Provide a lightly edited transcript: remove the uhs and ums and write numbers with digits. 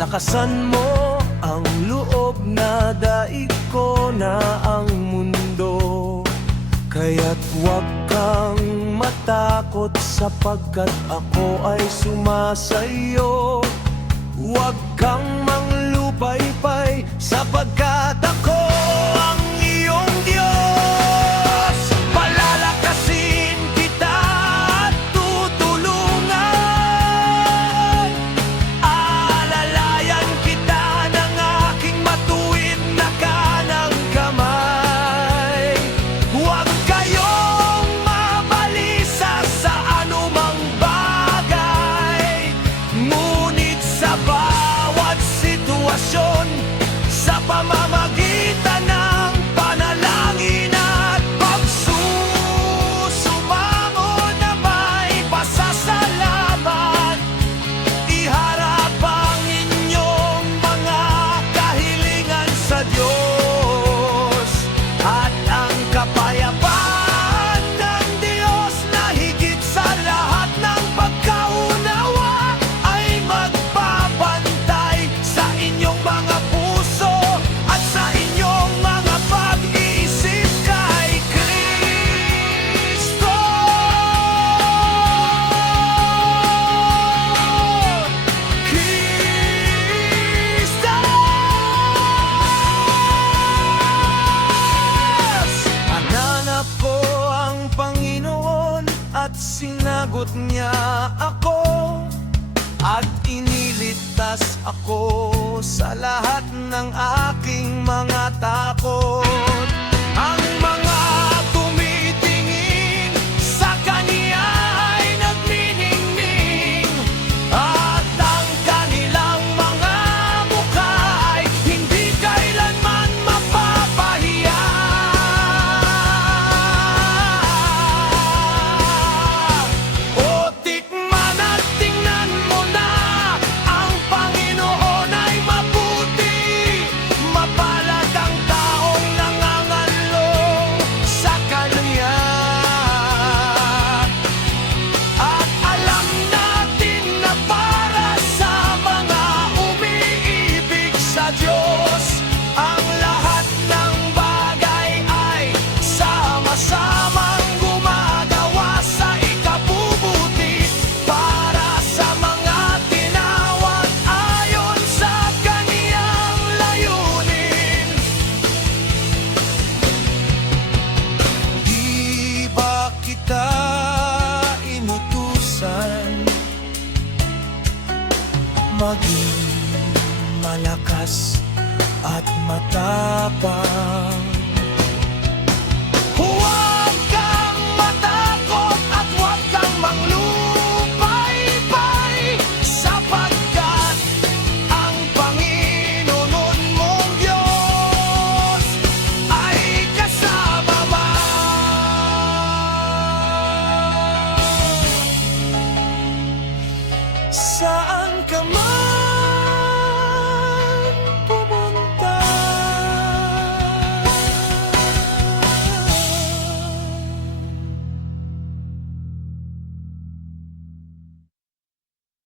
Lakasan mo ang loob na daig ko na ang mundo. Kaya't huwag kang matakot sapagkat ako ay sumasayo. Huwag kang manglupaypay sapagkat ako ang iyong Diyos. Palalakasin kita at tutulungan. Alalayan kita ng aking matuwid na kanang kamay. Huwag kayong mabalisa sa anumang bagay, ngunit sa bawat sitwasyon, sa pamamagitan ng panalangin at pagsusumangon na may pasasalamat, iharap ang inyong mga kahilingan sa Diyos. At ang kapayapaan ng Diyos na higit sa lahat ng pagkaunawa ay magbabantay sa inyong mga puso at sa inyong mga pag-iisip kay Kristo. Hananap ko ang Panginoon at sinagot niya ako, at iniligtas ako sa lahat ng aking mga takot. Ang mga tumitingin sa Kanya ay nagniningning, at ang kanilang mga mukha ay hindi kailanman mapapahiya. O tikman at tingnan mo na, ang Panginoon ay mabuti. Mapalad ang taong nangangalong sa Kanya. At alam natin na para sa mga umiibig sa Diyos, ang lahat ng bagay ay sama-samang gumagawa sa ikabubuti para sa mga tinawag ayon sa Kaniyang layunin. Di ba kita inutusan maging malakas at matapang? Huwag kang matakot at huwag kang manglupaypay, sapagkat ang Panginoon mong Diyos ay kasama mo. Saan ka man